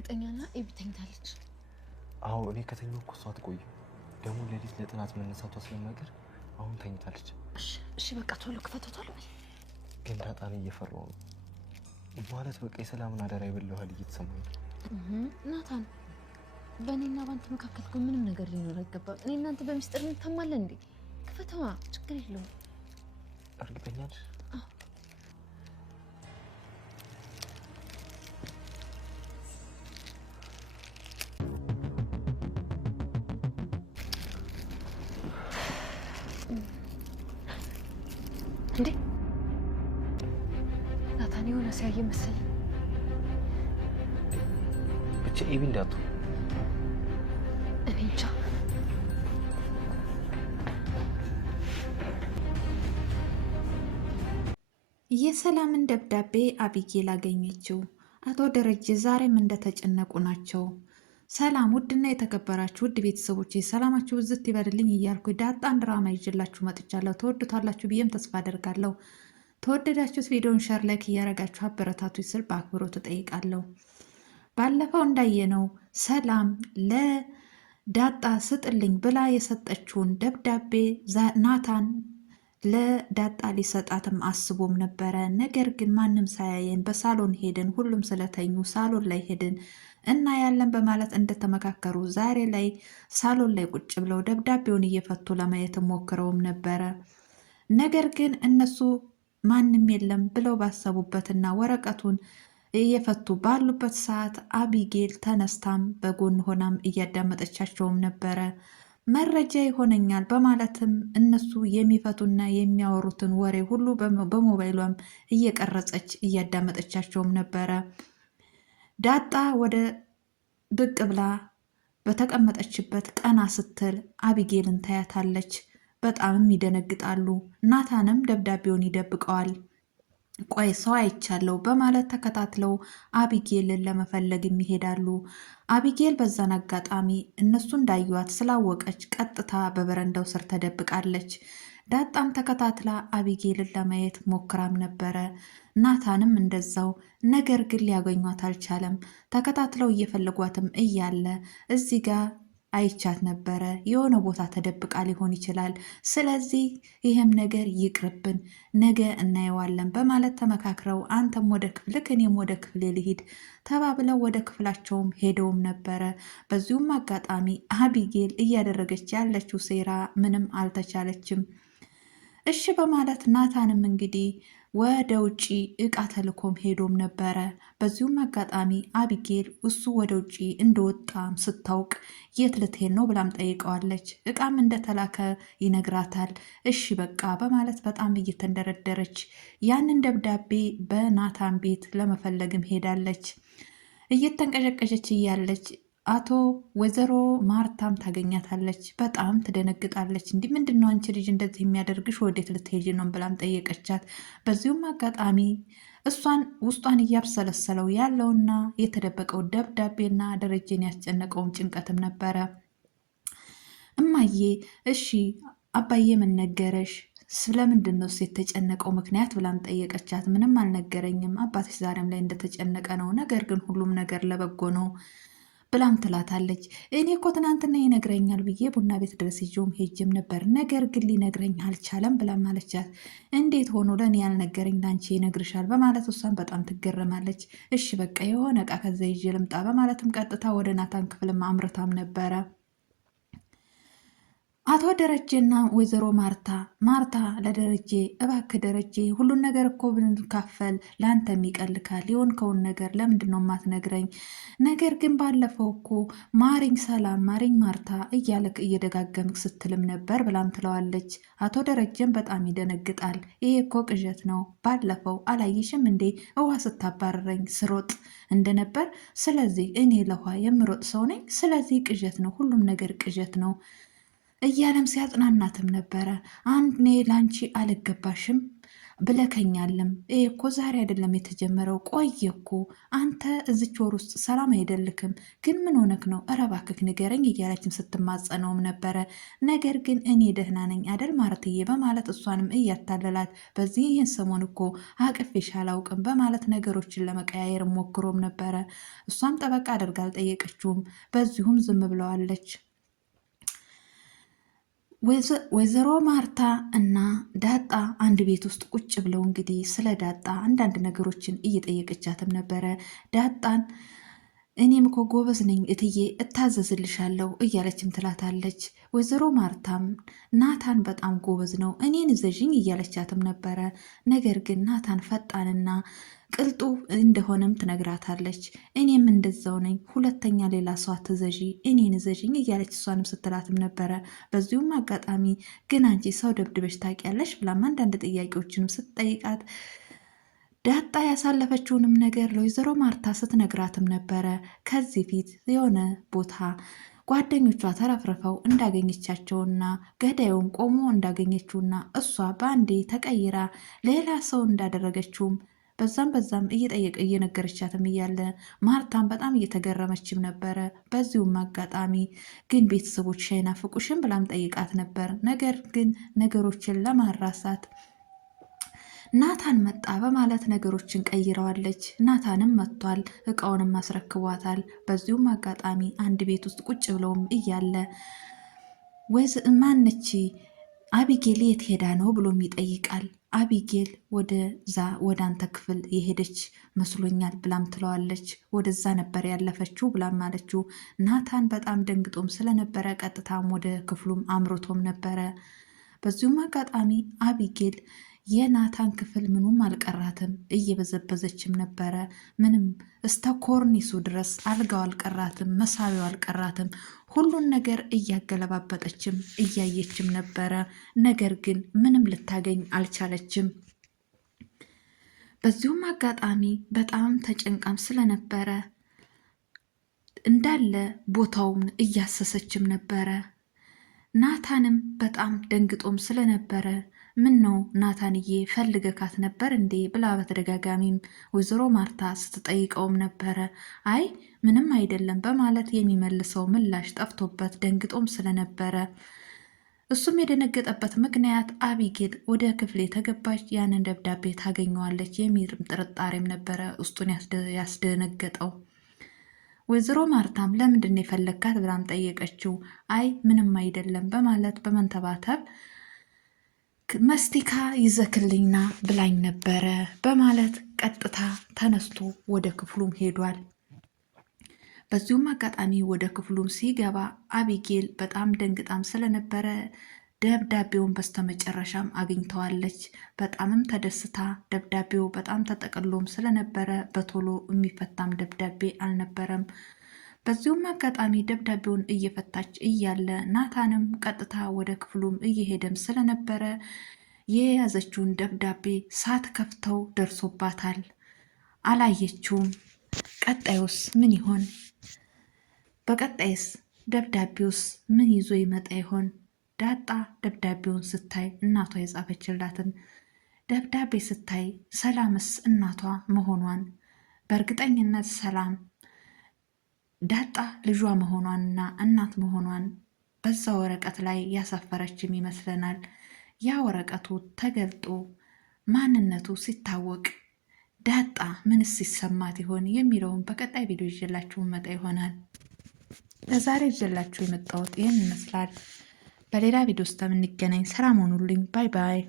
እርግጠኛና ኤቢ ተኝታለች? አዎ እኔ ከተኛሁ እኮ እሷ አትቆይም። ደግሞ ሌሊት ለጥናት መነሳቷ ስለማይቀር አሁን ተኝታለች። እሺ በቃ ቶሎ ክፈተው ቶሎ በል። ግን ዳጣን እየፈራሁ ነው። ማለት በቃ የሰላምን አደራ ይበላዋል እየተሰማኝ ነው። ናታን በእኔና ባንተ መካከል እኮ ምንም ነገር ሊኖር አይገባም። እኔ እናንተ በሚስጥር እንታማለን እንዴ? ክፈተዋ፣ ችግር የለውም። እርግጠኛ ነሽ? እንዴ ናታን የሆነ ሲያየ መሰለኝ። ብቻ ኤቢ እንዳቱ እኔ እንጃ። የሰላምን ደብዳቤ አቢጌል አገኘችው። አቶ ደረጀ ዛሬም እንደተጨነቁ ናቸው። ሰላም ውድና የተከበራችሁ ውድ ቤተሰቦች ሰላማችሁ ብዝት ይበርልኝ እያልኩ ዳጣን ድራማ ይዤላችሁ መጥቻለሁ። ተወዱታላችሁ ብዬም ተስፋ አደርጋለሁ። ተወደዳችሁት ቪዲዮን ሸር ላይክ እያረጋችሁ አበረታቱ ስል በአክብሮት እጠይቃለሁ። ባለፈው እንዳየነው ሰላም ለዳጣ ስጥልኝ ብላ የሰጠችውን ደብዳቤ ናታን ለዳጣ ሊሰጣትም አስቦም ነበረ። ነገር ግን ማንም ሳያየን በሳሎን ሄድን፣ ሁሉም ስለተኙ ሳሎን ላይ ሄድን እና ያለን በማለት እንደተመካከሩ ዛሬ ላይ ሳሎን ላይ ቁጭ ብለው ደብዳቤውን እየፈቱ ለማየት ሞክረውም ነበረ። ነገር ግን እነሱ ማንም የለም ብለው ባሰቡበትና ወረቀቱን እየፈቱ ባሉበት ሰዓት አቢጌል ተነስታም በጎን ሆናም እያዳመጠቻቸውም ነበረ። መረጃ ይሆነኛል በማለትም እነሱ የሚፈቱና የሚያወሩትን ወሬ ሁሉ በሞባይሏም እየቀረጸች እያዳመጠቻቸውም ነበረ። ዳጣ ወደ ብቅ ብላ በተቀመጠችበት ቀና ስትል አቢጌልን ታያታለች። በጣምም ይደነግጣሉ። ናታንም ደብዳቤውን ይደብቀዋል። ቆይ ሰው አይቻለሁ በማለት ተከታትለው አቢጌልን ለመፈለግ ይሄዳሉ። አቢጌል በዛን አጋጣሚ እነሱ እንዳዩዋት ስላወቀች ቀጥታ በበረንዳው ስር ተደብቃለች። ዳጣም ተከታትላ አቢጌልን ለማየት ሞክራም ነበረ። ናታንም እንደዛው። ነገር ግን ሊያገኟት አልቻለም። ተከታትለው እየፈለጓትም እያለ እዚህ ጋር አይቻት ነበረ። የሆነ ቦታ ተደብቃ ሊሆን ይችላል። ስለዚህ ይህም ነገር ይቅርብን፣ ነገ እናየዋለን በማለት ተመካክረው አንተም ወደ ክፍልክ እኔም ወደ ክፍሌ ልሂድ ተባብለው ወደ ክፍላቸውም ሄደውም ነበረ። በዚሁም አጋጣሚ አቢጌል እያደረገች ያለችው ሴራ ምንም አልተቻለችም። እሺ በማለት ናታንም እንግዲህ ወደ ውጪ እቃ ተልኮም ሄዶም ነበረ። በዚሁም አጋጣሚ አቢጌል እሱ ወደ ውጪ እንደወጣም ስታውቅ የት ልትሄድ ነው ብላም ጠይቀዋለች። እቃም እንደተላከ ይነግራታል። እሺ በቃ በማለት በጣም እየተንደረደረች ያንን ደብዳቤ በናታን ቤት ለመፈለግም ሄዳለች። እየተንቀጨቀጨች እያለች ወይዘሮ ማርታም ታገኛታለች። በጣም ትደነግጣለች። እንዲህ ምንድነው አንቺ ልጅ እንደዚህ የሚያደርግሽ? ወዴት ልትሄጂ ነው ብላም ጠየቀቻት። በዚሁም አጋጣሚ እሷን ውስጧን እያብሰለሰለው ያለውና የተደበቀው ደብዳቤና ደረጀን ያስጨነቀውን ጭንቀትም ነበረ። እማዬ እሺ አባዬ ምን ነገረሽ? ስለምንድን ነው የተጨነቀው ምክንያት ብላም ጠየቀቻት። ምንም አልነገረኝም፣ አባትሽ ዛሬም ላይ እንደተጨነቀ ነው። ነገር ግን ሁሉም ነገር ለበጎ ነው ብላም ትላታለች። እኔ እኮ ትናንትና ይነግረኛል ብዬ ቡና ቤት ድረስ ይዤውም ሄጅም ነበር፣ ነገር ግን ሊነግረኝ አልቻለም ብላም አለቻት። እንዴት ሆኖ ለእኔ ያልነገረኝ ለአንቺ ይነግርሻል? በማለት እሷን በጣም ትገረማለች። እሺ በቃ የሆነ እቃ ከዛ ይዤ ልምጣ በማለትም ቀጥታ ወደ ናታን ክፍልም አምርታም ነበረ። አቶ ደረጀና ወይዘሮ ማርታ ለደረጀ እባክህ ደረጀ ሁሉን ነገር እኮ ብንካፈል ለአንተም ይቀልካል። የሆንከውን ነገር ለምንድን ነው የማትነግረኝ? ነገር ግን ባለፈው እኮ ማሪኝ ሰላም ማሪኝ ማርታ እያለክ እየደጋገምክ ስትልም ነበር ብላም ትለዋለች። አቶ ደረጀም በጣም ይደነግጣል። ይሄ እኮ ቅዠት ነው። ባለፈው አላየሽም እንዴ ውሃ ስታባረረኝ ስሮጥ እንደነበር? ስለዚህ እኔ ለውሃ የምሮጥ ሰው ነኝ። ስለዚህ ቅዠት ነው፣ ሁሉም ነገር ቅዠት ነው እያለም ሲያጽናናትም ነበረ። አንድ እኔ ላንቺ አልገባሽም ብለከኛልም። ይሄ እኮ ዛሬ አይደለም የተጀመረው፣ ቆየ እኮ አንተ እዚች ወር ውስጥ ሰላም አይደልክም፣ ግን ምን ሆነክ ነው? ኧረ እባክህ ንገረኝ እያለችም ስትማጸነውም ነበረ። ነገር ግን እኔ ደህና ነኝ አደል ማርትዬ በማለት እሷንም እያታለላት፣ በዚህ ይህን ሰሞን እኮ አቅፌሽ አላውቅም በማለት ነገሮችን ለመቀያየር ሞክሮም ነበረ። እሷም ጠበቃ አድርጋ አልጠየቀችውም፣ በዚሁም ዝም ብለዋለች። ወይዘሮ ማርታ እና ዳጣ አንድ ቤት ውስጥ ቁጭ ብለው እንግዲህ ስለ ዳጣ አንዳንድ ነገሮችን እየጠየቀቻትም ነበረ። ዳጣን እኔም እኮ ጎበዝ ነኝ እትዬ እታዘዝልሻለሁ እያለችም ትላታለች። ወይዘሮ ማርታም ናታን በጣም ጎበዝ ነው እኔን እዘዥኝ እያለቻትም ነበረ። ነገር ግን ናታን ፈጣንና ቅልጡ እንደሆነም ትነግራታለች። እኔም እንደዛው ነኝ፣ ሁለተኛ ሌላ ሰው አትዘዢ እኔን እዘዥኝ እያለች እሷንም ስትላትም ነበረ። በዚሁም አጋጣሚ ግን አንቺ ሰው ደብድበሽ ታውቂያለሽ ብላም አንዳንድ ጥያቄዎችንም ስትጠይቃት ዳጣ ያሳለፈችውንም ነገር ለወይዘሮ ማርታ ስትነግራትም ነበረ። ከዚህ ፊት የሆነ ቦታ ጓደኞቿ ተረፍርፈው እንዳገኘቻቸውና ገዳዩም ቆሞ እንዳገኘችውና እሷ በአንዴ ተቀይራ ሌላ ሰው እንዳደረገችውም በዛም እየነገረቻትም እያለ ማርታም በጣም እየተገረመችም ነበረ። በዚሁም አጋጣሚ ግን ቤተሰቦች አይናፍቁሽም ብላም ጠይቃት ነበር። ነገር ግን ነገሮችን ለማራሳት ናታን መጣ በማለት ነገሮችን ቀይረዋለች። ናታንም መጥቷል፣ እቃውንም አስረክቧታል። በዚሁም አጋጣሚ አንድ ቤት ውስጥ ቁጭ ብለውም እያለ ማነች አቢጌል የት ሄዳ ነው ብሎም ይጠይቃል። አቢጌል ወደ አንተ ክፍል የሄደች መስሎኛል ብላም ትለዋለች። ወደዛ ነበር ያለፈችው ብላም አለችው። ናታን በጣም ደንግጦም ስለነበረ ቀጥታም ወደ ክፍሉም አምርቶም ነበረ። በዚሁም አጋጣሚ አቢጌል የናታን ክፍል ምኑም አልቀራትም፣ እየበዘበዘችም ነበረ። ምንም እስተ ኮርኒሱ ድረስ አልጋው አልቀራትም፣ መሳቢያው አልቀራትም። ሁሉን ነገር እያገለባበጠችም እያየችም ነበረ። ነገር ግን ምንም ልታገኝ አልቻለችም። በዚሁም አጋጣሚ በጣም ተጨንቃም ስለነበረ እንዳለ ቦታውን እያሰሰችም ነበረ። ናታንም በጣም ደንግጦም ስለነበረ ምን ነው ናታንዬ ፈልገካት ነበር እንዴ ብላ በተደጋጋሚም ወይዘሮ ማርታ ስትጠይቀውም ነበረ። አይ ምንም አይደለም በማለት የሚመልሰው ምላሽ ጠፍቶበት ደንግጦም ስለነበረ እሱም የደነገጠበት ምክንያት አቢጌል ወደ ክፍል የተገባች ያንን ደብዳቤ ታገኘዋለች የሚል ጥርጣሬም ነበረ ውስጡን ያስደነገጠው። ወይዘሮ ማርታም ለምንድን ነው የፈለግካት ብላም ጠየቀችው። አይ ምንም አይደለም በማለት በመንተባተብ መስቲካ ይዘክልኝና ብላኝ ነበረ በማለት ቀጥታ ተነስቶ ወደ ክፍሉም ሄዷል። በዚሁም አጋጣሚ ወደ ክፍሉም ሲገባ አቢጌል በጣም ደንግጣም ስለነበረ ደብዳቤውን በስተመጨረሻም አግኝተዋለች። በጣምም ተደስታ ደብዳቤው በጣም ተጠቅሎም ስለነበረ በቶሎ የሚፈታም ደብዳቤ አልነበረም። በዚሁም አጋጣሚ ደብዳቤውን እየፈታች እያለ ናታንም ቀጥታ ወደ ክፍሉም እየሄደም ስለነበረ የያዘችውን ደብዳቤ ሳትከፍተው ደርሶባታል። አላየችውም። ቀጣዩስ ምን ይሆን? በቀጣይስ ደብዳቤውስ ምን ይዞ ይመጣ ይሆን? ዳጣ ደብዳቤውን ስታይ እናቷ የጻፈችላትን ደብዳቤ ስታይ ሰላምስ እናቷ መሆኗን በእርግጠኝነት ሰላም ዳጣ ልጇ መሆኗንና እናት መሆኗን በዛ ወረቀት ላይ ያሰፈረችም ይመስለናል። ያ ወረቀቱ ተገልጦ ማንነቱ ሲታወቅ ዳጣ ምንስ ሲሰማት ይሆን የሚለውን በቀጣይ ቪዲዮ ይዤላችሁ መጣ ይሆናል። ለዛሬ ይዤላችሁ የመጣሁት ይህን ይመስላል። በሌላ ቪዲዮ ውስጥ የምንገናኝ። ሰላም ሆኑልኝ። ባይ ባይ።